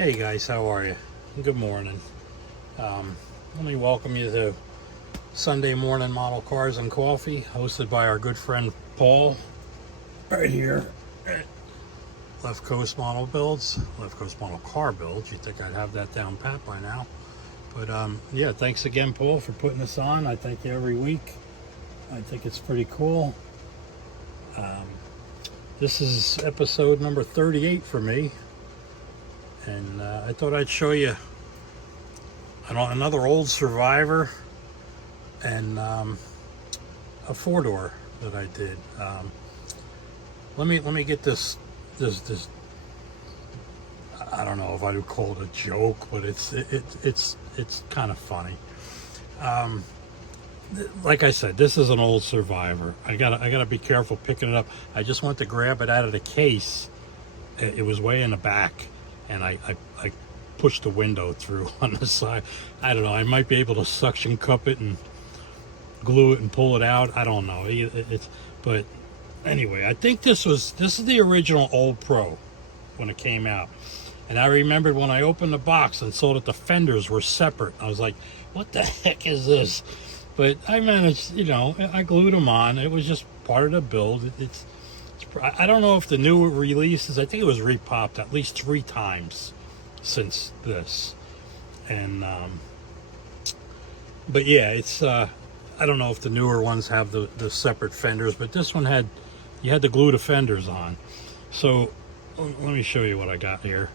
Hey guys, how are you? Good morning. Let me welcome you to Sunday Morning Model Cars and Coffee, hosted by our good friend Paul, right here at Left Coast Model Builds, Left Coast Model Car Builds. You'd think I'd have that down pat by now. But yeah, thanks again, Paul, for putting this on. I thank you every week. I think it's pretty cool. This is episode number 38 for me. And I thought I'd show you another old Survivor and a four-door that I did. Let me get this. I don't know if I would call it a joke, but it's kind of funny. Like I said, this is an old Survivor. I gotta be careful picking it up. I just went to grab it out of the case. It was way in the back. And I pushed the window through on the side. I don't know. I might be able to suction cup it and glue it and pull it out. I don't know. But anyway, I think this is the original Old Pro when it came out. And I remembered when I opened the box and saw that the fenders were separate. I was like, what the heck is this? But I managed, I glued them on. It was just part of the build. I don't know if the new releases, I think it was repopped at least 3 times since this. And, but yeah, it's, I don't know if the newer ones have the separate fenders, but this one you had to glue the fenders on. So let me show you what I got here.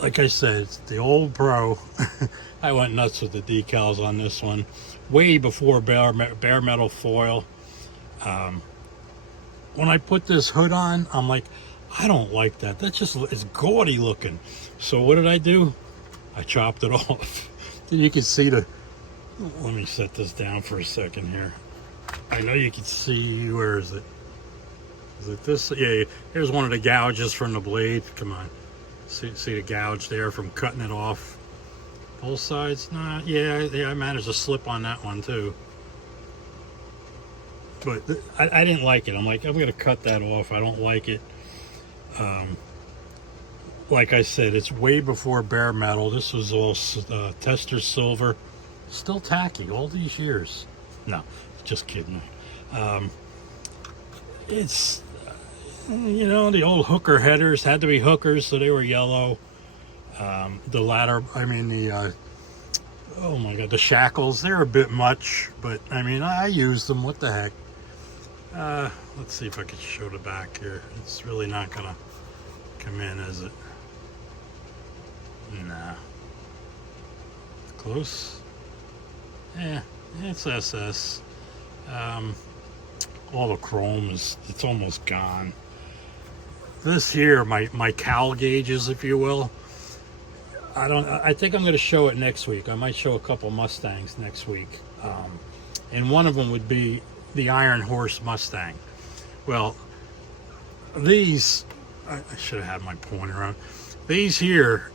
Like I said, it's the Old Pro. I went nuts with the decals on this one. Way before bare metal foil. When I put this hood on, I'm like, I don't like that. That just is gaudy looking. So what did I do? I chopped it off. Then you can see let me set this down for a second here. I know you can see, where is it? Is it this? Yeah, here's one of the gouges from the blade. Come on. See the gouge there from cutting it off. Both sides? Nah, yeah, I managed to slip on that one too. But I didn't like it. I'm like, I'm going to cut that off. I don't like it. Like I said, it's way before bare metal. This was all tester silver. Still tacky all these years. No, just kidding. It's, the old hooker headers had to be hookers, so they were yellow. The ladder, oh my God, the shackles, they're a bit much. But, I used them. What the heck? Let's see if I can show the back here. It's really not gonna come in, is it? Nah. Close? Yeah, it's SS. All the chrome it's almost gone. This here, my cowl gauges, if you will. I think I'm gonna show it next week. I might show a couple Mustangs next week. And one of them would be the Iron Horse Mustang. Well, these, I should have had my pointer on. These here,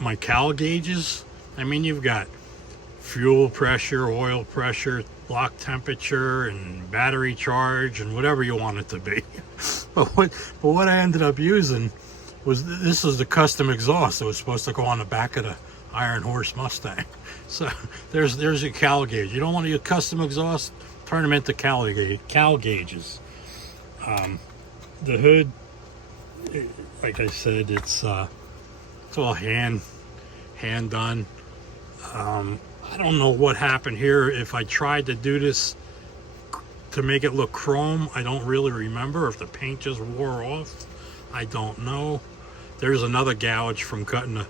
my cowl gauges, you've got fuel pressure, oil pressure, lock temperature, and battery charge, and whatever you want it to be. But what I ended up using was, this is the custom exhaust that was supposed to go on the back of the Iron Horse Mustang. So there's your cowl gauge. You don't want to use custom exhaust, turn them into cowl gauges. The hood, like I said, it's all hand done. I don't know what happened here. If I tried to do this to make it look chrome, I don't really remember. If the paint just wore off, I don't know. There's another gouge from cutting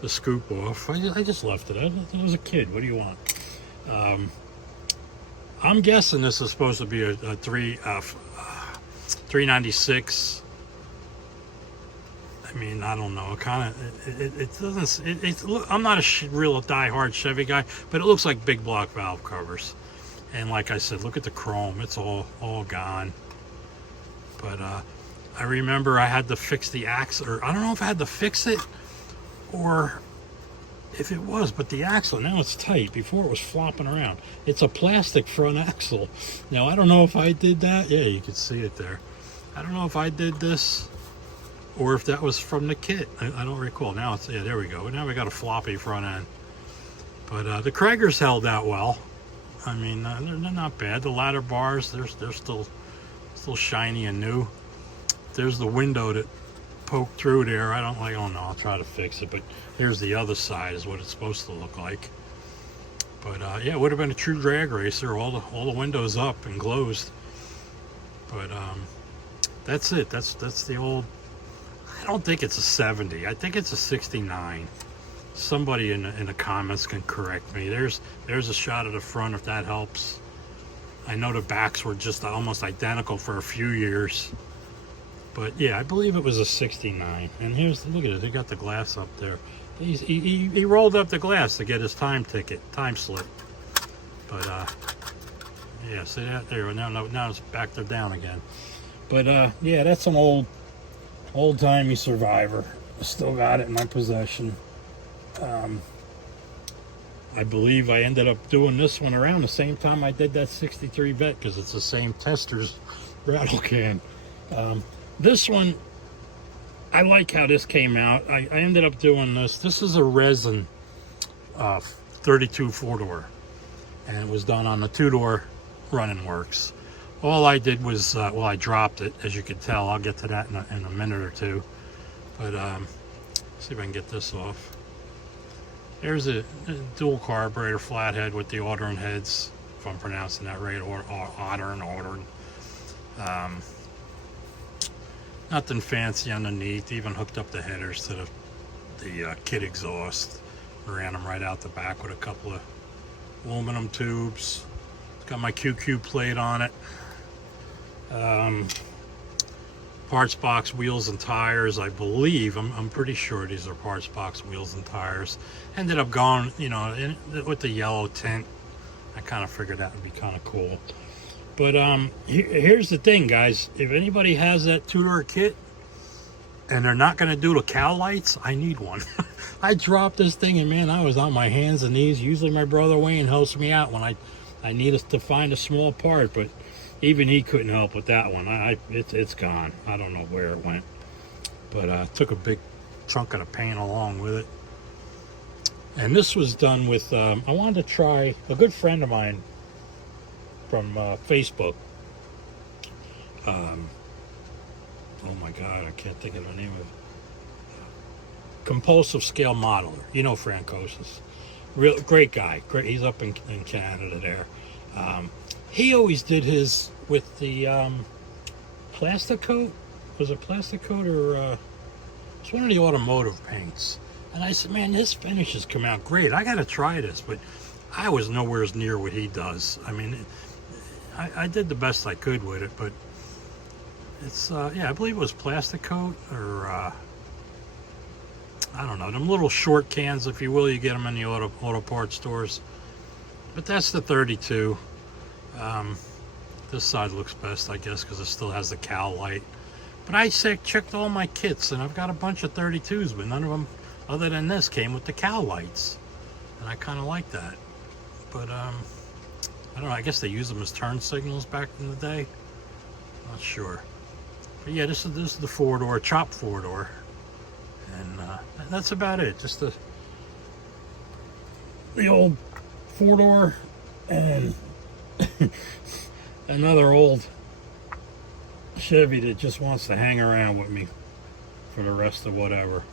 the scoop off. I just left it. I was a kid. What do you want? I'm guessing this is supposed to be a 396. I don't know. It doesn't. I'm not a real die-hard Chevy guy, but it looks like big block valve covers. And like I said, look at the chrome. It's all gone. But I remember I had to fix the axle, or I don't know if I had to fix it or if it was, but the axle, now it's tight. Before it was flopping around. It's a plastic front axle. Now, I don't know if I did that. Yeah, you can see it there. I don't know if I did this or if that was from the kit. I don't recall. Now it's, yeah, there we go. Now we got a floppy front end. But the Kragers held out well. I mean, they're not bad. The ladder bars, they're still shiny and new. There's the window that poked through there. I don't know. I'll try to fix it. But here's the other side is what it's supposed to look like. But yeah, it would have been a true drag racer. All the windows up and closed. But that's it. That's the old. I don't think it's a 70. I think it's a 69. Somebody in the comments can correct me. There's a shot of the front if that helps. I know the backs were just almost identical for a few years. But yeah, I believe it was a 69. And here's, look at it, they got the glass up there. He rolled up the glass to get his time slip. But yeah, see that there. Now it's back to down again. But yeah, that's an old-timey Survivor. I still got it in my possession. I believe I ended up doing this one around the same time I did that 63 vet because it's the same tester's rattle can. This one, I like how this came out. I ended up doing this. This is a resin 32 4-door, and it was done on the 2-door running works. All I did was, well, I dropped it, as you can tell. I'll get to that in a minute or two. But see if I can get this off. There's a dual carburetor flathead with the Audern heads, if I'm pronouncing that right, or Audern. Nothing fancy underneath. Even hooked up the headers to the kit exhaust. Ran them right out the back with a couple of aluminum tubes. It's got my QQ plate on it. Parts box wheels and tires, I believe. I'm pretty sure these are parts box wheels and tires. Ended up going, you know, with the yellow tint. I kind of figured that would be kind of cool. But here's the thing, guys. If anybody has that 2-door kit and they're not going to do the cow lights, I need one. I dropped this thing and man, I was on my hands and knees. Usually my brother Wayne helps me out when I need us to find a small part, but even he couldn't help with that one. It's gone. I don't know where it went. But took a big chunk of the paint along with it. And this was done with, I wanted to try, a good friend of mine from Facebook. Oh my God, I can't think of the name of it. Compulsive Scale Modeler. You know Frank Kosas. Real great guy. Great. He's up in Canada there. He always did his with the plastic coat. Was it plastic coat or it's one of the automotive paints? And I said, man, his finishes come out great. I got to try this, but I was nowhere near what he does. I mean, I did the best I could with it, but it's yeah, I believe it was plastic coat or I don't know, them little short cans, if you will. You get them in the auto parts stores. But that's the 32. This side looks best, I guess, because it still has the cowl light. But I checked all my kits, and I've got a bunch of 32s, but none of them, other than this, came with the cowl lights. And I kind of like that. But, I don't know, I guess they used them as turn signals back in the day. Not sure. But yeah, this is the 4-door, chopped 4-door. And that's about it. Just the old 4-door and another old Chevy that just wants to hang around with me for the rest of whatever.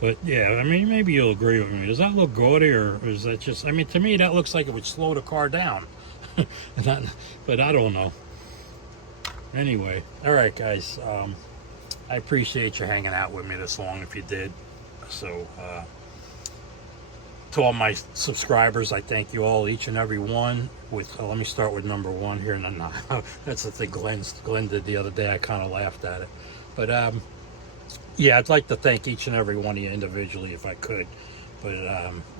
But yeah, I mean, maybe you'll agree with me. Does that look gaudy, or is that just, I mean, to me that looks like it would slow the car down. But I don't know. Anyway, all right, guys. I appreciate you hanging out with me this long if you did. So, to all my subscribers, I thank you all, each and every one. With let me start with number 1 here. No, that's the thing Glenn did the other day. I kind of laughed at it. But, yeah, I'd like to thank each and every one of you individually if I could. But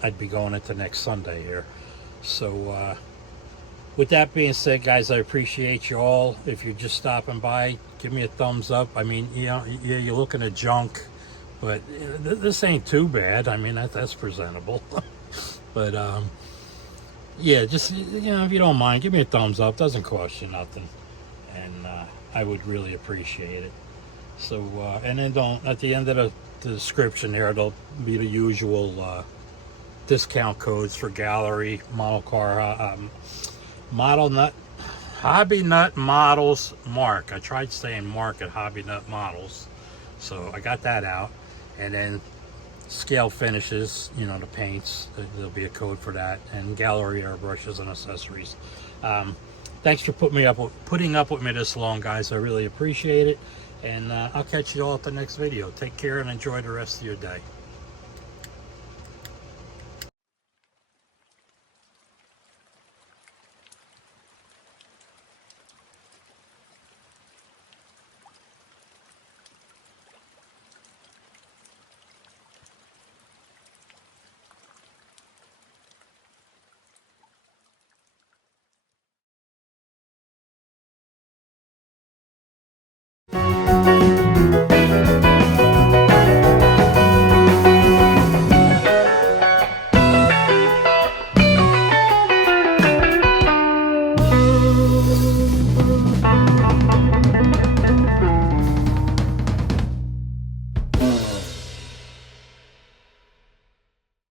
I'd be going into next Sunday here. So, with that being said, guys, I appreciate you all. If you're just stopping by, give me a thumbs up. I mean, you know, yeah, you're looking at junk, but this ain't too bad. I mean, that's presentable. But yeah, just, you know, if you don't mind, give me a thumbs up. Doesn't cost you nothing, and I would really appreciate it. So and then don't, at the end of the description there, there'll be the usual discount codes for gallery, model car, model nut, hobby nut models mark. I tried saying mark at hobby nut models, so I got that out. And then scale finishes, you know, the paints, there'll be a code for that, and gallery airbrushes and accessories. Thanks for putting up with me this long, guys. I really appreciate it. And I'll catch you all at the next video. Take care and enjoy the rest of your day.